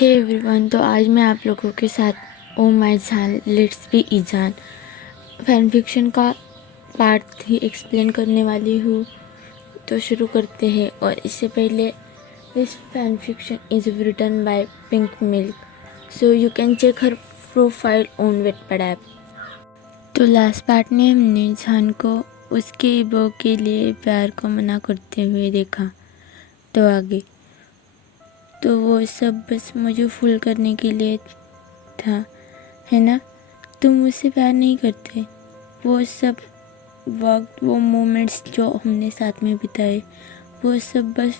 Hey everyone, तो आज मैं आप लोगों के साथ ओ माय जान let's be Izan fan fiction का पार्ट 3 एक्सप्लेन करने वाली हूँ। तो शुरू करते हैं। और इससे पहले this fan fiction is written by pink milk, so you can check her profile on Wattpad app. तो लास्ट पार्ट में हमने जान को उसके इबो के लिए प्यार को मना करते हुए देखा। तो आगे तो वो सब बस मुझे फुल करने के लिए था, है ना? तुम मुझसे प्यार नहीं करते। वो सब वक्त, वो मोमेंट्स जो हमने साथ में बिताए, वो सब बस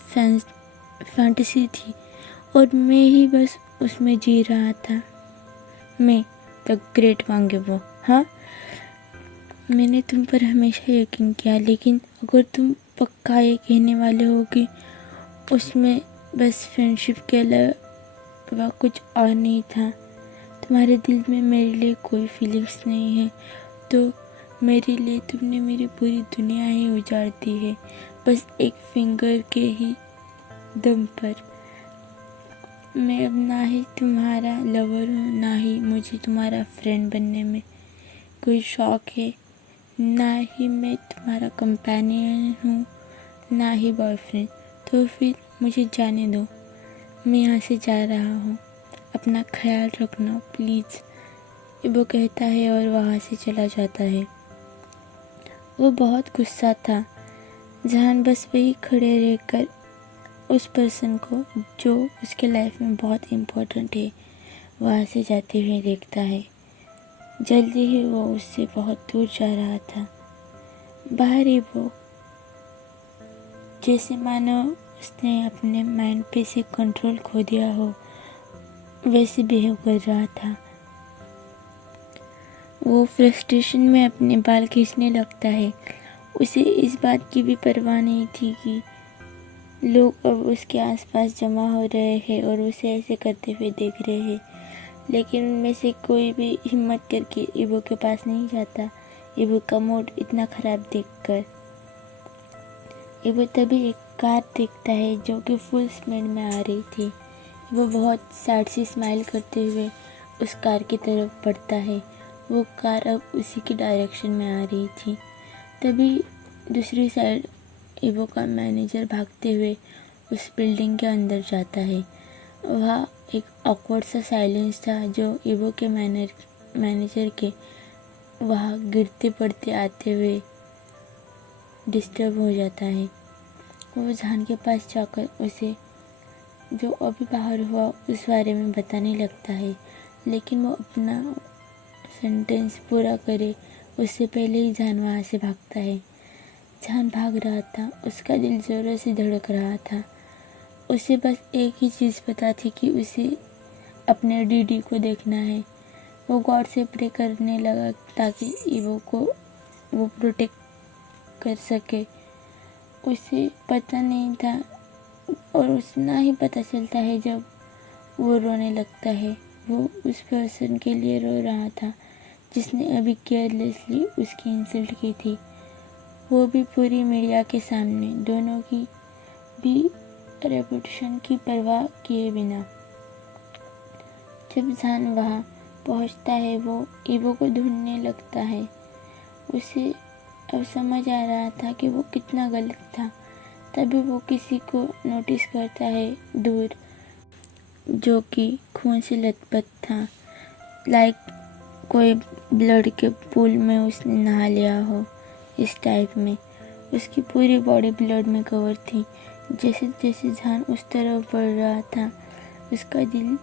फैंटेसी थी और मैं ही बस उसमें जी रहा था। मैं द ग्रेट वांगे वो। हाँ, मैंने तुम पर हमेशा यकीन किया, लेकिन अगर तुम पक्का ये कहने वाले हो कि उसमें बस फ्रेंडशिप के अलावा कुछ और नहीं था, तुम्हारे दिल में मेरे लिए कोई फीलिंग्स नहीं है, तो मेरे लिए तुमने मेरी पूरी दुनिया ही उजाड़ दी है, बस एक फिंगर के ही दम पर। मैं अब ना ही तुम्हारा लवर हूँ, ना ही मुझे तुम्हारा फ्रेंड बनने में कोई शौक है, ना ही मैं तुम्हारा कंपेनियन हूँ, ना ही बॉयफ्रेंड। तो फिर मुझे जाने दो, मैं यहाँ से जा रहा हूँ, अपना ख्याल रखना प्लीज़, वो कहता है और वहाँ से चला जाता है। वो बहुत गुस्सा था। जहान बस वही खड़े रहकर उस पर्सन को जो उसके लाइफ में बहुत इम्पोर्टेंट है वहाँ से जाते हुए देखता है। जल्दी ही वो उससे बहुत दूर जा रहा था। बाहर ही वो जैसे मानो उसने अपने माइंड पे से कंट्रोल खो दिया हो, वैसे बिहेव कर रहा था। वो फ्रस्ट्रेशन में अपने बाल खींचने लगता है। उसे इस बात की भी परवाह नहीं थी कि लोग अब उसके आसपास जमा हो रहे हैं और उसे ऐसे करते हुए देख रहे हैं, लेकिन उनमें से कोई भी हिम्मत करके इबो के पास नहीं जाता। इबो का मूड इतना ख़राब देखकर इबो तभी एक कार देखता है जो कि फुल स्पीड में आ रही थी। वो बहुत सैड सी स्माइल करते हुए उस कार की तरफ बढ़ता है। वो कार अब उसी की डायरेक्शन में आ रही थी। तभी दूसरी साइड इवो का मैनेजर भागते हुए उस बिल्डिंग के अंदर जाता है। वहाँ एक ऑकवर्ड सा साइलेंस था जो इवो के मैनेजर के वहाँ गिरते पड़ते आते हुए डिस्टर्ब हो जाता है। वो जान के पास जाकर उसे जो अभी बाहर हुआ उस बारे में बताने लगता है, लेकिन वो अपना सेंटेंस पूरा करे उससे पहले ही जान वहाँ से भागता है। जान भाग रहा था, उसका दिल ज़ोरों से धड़क रहा था। उसे बस एक ही चीज़ पता थी कि उसे अपने डीडी को देखना है। वो गॉड से प्रे करने लगा ताकि इवो को वो प्रोटेक्ट कर सके। उसे पता नहीं था और उसे ना ही पता चलता है जब वो रोने लगता है। वो उस पर्सन के लिए रो रहा था जिसने अभी केयरलेसली उसकी इंसल्ट की थी, वो भी पूरी मीडिया के सामने, दोनों की भी रेपुटेशन की परवाह किए बिना। जब जान वहाँ पहुँचता है वो इवो को ढूंढने लगता है। उसे अब समझ आ रहा था कि वो कितना गलत था। तभी वो किसी को नोटिस करता है दूर, जो कि खून से लथपथ था, लाइक कोई ब्लड के पूल में उसने नहा लिया हो, इस टाइप में। उसकी पूरी बॉडी ब्लड में कवर थी। जैसे जैसे जान उस तरफ बढ़ रहा था उसका दिल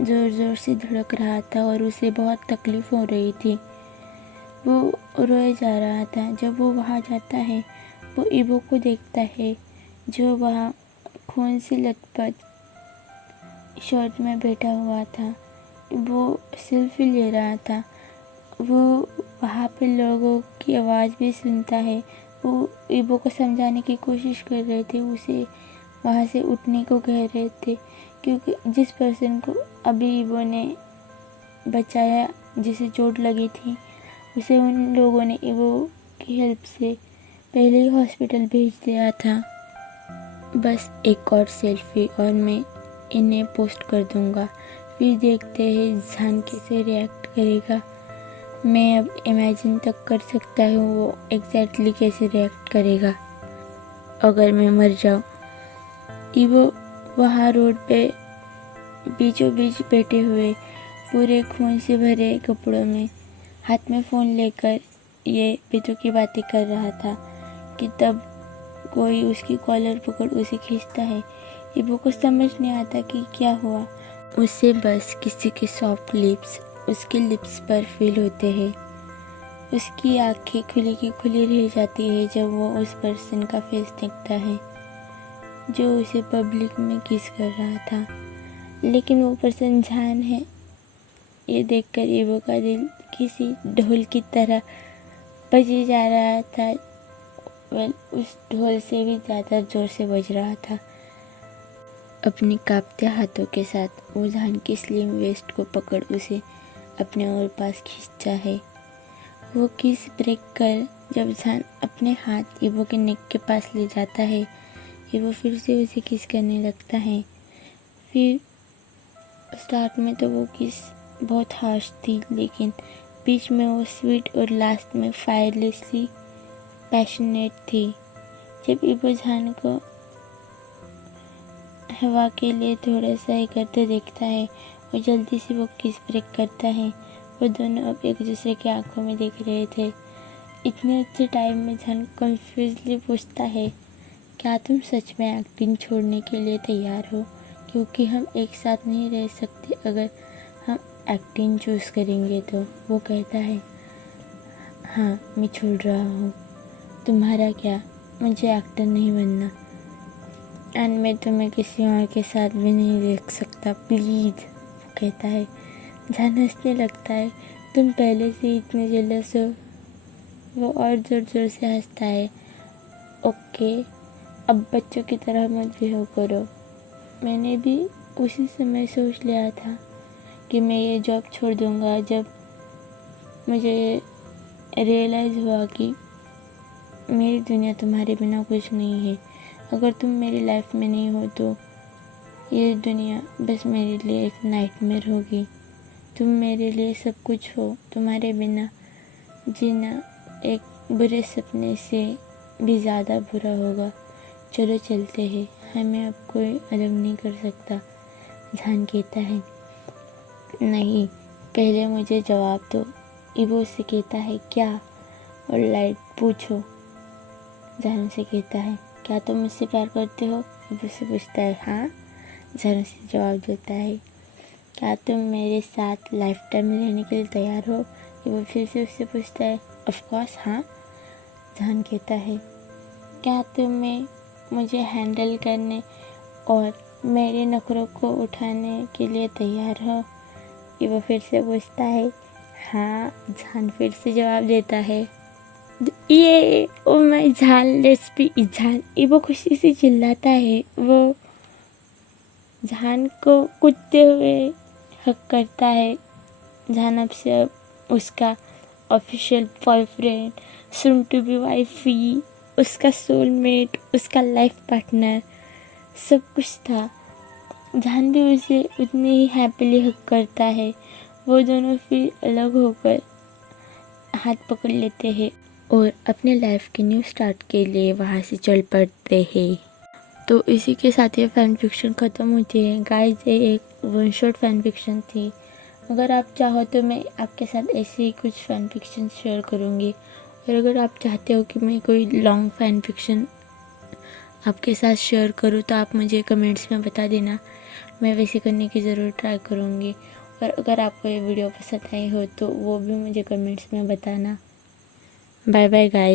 ज़ोर ज़ोर से धड़क रहा था और उसे बहुत तकलीफ़ हो रही थी। वो रोए जा रहा था। जब वो वहाँ जाता है वो इबो को देखता है जो वहाँ खून से लथपथ शर्ट में बैठा हुआ था। वो सेल्फी ले रहा था। वो वहाँ पे लोगों की आवाज़ भी सुनता है। वो इबो को समझाने की कोशिश कर रहे थे, उसे वहाँ से उठने को कह रहे थे, क्योंकि जिस पर्सन को अभी इबो ने बचाया, जिसे चोट लगी थी, उसे उन लोगों ने इबो की हेल्प से पहले ही हॉस्पिटल भेज दिया था। बस एक और सेल्फी और मैं इन्हें पोस्ट कर दूंगा, फिर देखते हैं जान कैसे रिएक्ट करेगा। मैं अब इमेजिन तक कर सकता हूँ वो एग्जैक्टली कैसे रिएक्ट करेगा अगर मैं मर जाऊँ। ईवो वहाँ रोड पे बीचों बीच बैठे हुए, पूरे खून से भरे कपड़ों में, हाथ में फ़ोन लेकर ये बेतुकी बातें कर रहा था कि तब कोई उसकी कॉलर पकड़ उसे खींचता है। ईवो को समझ नहीं आता कि क्या हुआ। उसे बस किसी के सॉफ्ट लिप्स उसके लिप्स पर फील होते हैं। उसकी आंखें खुली की खुली रह जाती है जब वो उस पर्सन का फेस देखता है जो उसे पब्लिक में किस कर रहा था, लेकिन वो पर्सन जान है। ये देखकर ईवो का दिल किसी ढोल की तरह बजे जा रहा था। उस ढोल से भी ज़्यादा जोर से बज रहा था। अपने कांपते हाथों के साथ वो जान की स्लिम वेस्ट को पकड़ उसे अपने और पास खींचता है। वो किस ब्रेक कर जब जान अपने हाथ ईवो के नेक के पास ले जाता है, ईवो फिर से उसे किस करने लगता है। फिर स्टार्ट में तो वो किस बहुत हार्श थी, लेकिन बीच में वो स्वीट और लास्ट में फायरलेसली पैशनेट थी। जब ईवो जान को हवा के लिए थोड़ा सा ही करते देखता है और जल्दी से वो किस ब्रेक करता है। वो दोनों अब एक दूसरे की आंखों में देख रहे थे। इतने अच्छे टाइम में जान कंफ्यूजली पूछता है, क्या तुम सच में एक्टिंग छोड़ने के लिए तैयार हो? क्योंकि हम एक साथ नहीं रह सकते अगर हम एक्टिंग चूज़ करेंगे तो। वो कहता है, हाँ मैं छोड़ रहा हूँ। तुम्हारा क्या, मुझे एक्टर नहीं बनना एंड मैं तुम्हें किसी और के साथ भी नहीं देख सकता, प्लीज़। वो कहता है। जान हंसने लगता है, तुम पहले से इतने जेलस हो। वो और ज़ोर ज़ोर से हंसता है। ओके, अब बच्चों की तरह मत बिहेव करो। मैंने भी उसी समय सोच लिया था कि मैं ये जॉब छोड़ दूँगा जब मुझे रियलाइज़ हुआ कि मेरी दुनिया तुम्हारे बिना कुछ नहीं है। अगर तुम मेरी लाइफ में नहीं हो तो ये दुनिया बस मेरे लिए एक नाइटमेयर होगी। तुम मेरे लिए सब कुछ हो। तुम्हारे बिना जीना एक बुरे सपने से भी ज़्यादा बुरा होगा। चलो चलते हैं, हमें अब कोई अलग नहीं कर सकता। जान कहता है, नहीं, पहले मुझे जवाब दो। ईवो से कहता है, क्या? और लाइट पूछो। जान से कहता है, क्या तुम मुझसे प्यार करते हो? ईवो से पूछता है, हाँ। जान से जवाब देता है, क्या तुम मेरे साथ लाइफ टाइम रहने के लिए तैयार हो? ईवो फिर से उससे पूछता है, ऑफ कोर्स हाँ। जान कहता है, क्या तुम्हें मुझे हैंडल करने और मेरे नखरों को उठाने के लिए तैयार हो? ईवो फिर से पूछता है, हाँ। जान फिर से जवाब देता है, ये ओ माय जान, लेट्स बी जान। ईवो खुशी से चिल्लाता है। वो जान को कूदते हुए हक करता है। जान अब से अब उसका official boyfriend, soon to be wifey, उसका सोलमेट, उसका लाइफ पार्टनर सब कुछ था। जान भी उसे उतनी ही हैप्पीली हक करता है। वो दोनों फिर अलग होकर हाथ पकड़ लेते हैं और अपने लाइफ के न्यू स्टार्ट के लिए वहाँ से चल पड़ते हैं। तो इसी के साथ ये फैन फिक्शन ख़त्म होती है। गाइस, ये एक वन शॉट फैन फिक्शन थी। अगर आप चाहो तो मैं आपके साथ ऐसे ही कुछ फैन फिक्शन शेयर करूँगी। और अगर आप चाहते हो कि मैं कोई लॉन्ग फैन फिक्शन आपके साथ शेयर करूँ तो आप मुझे कमेंट्स में बता देना। मैं वैसे करने की ज़रूर ट्राई करूँगी। और अगर आपको ये वीडियो पसंद आई हो तो वो भी मुझे कमेंट्स में बताना। Bye bye guys.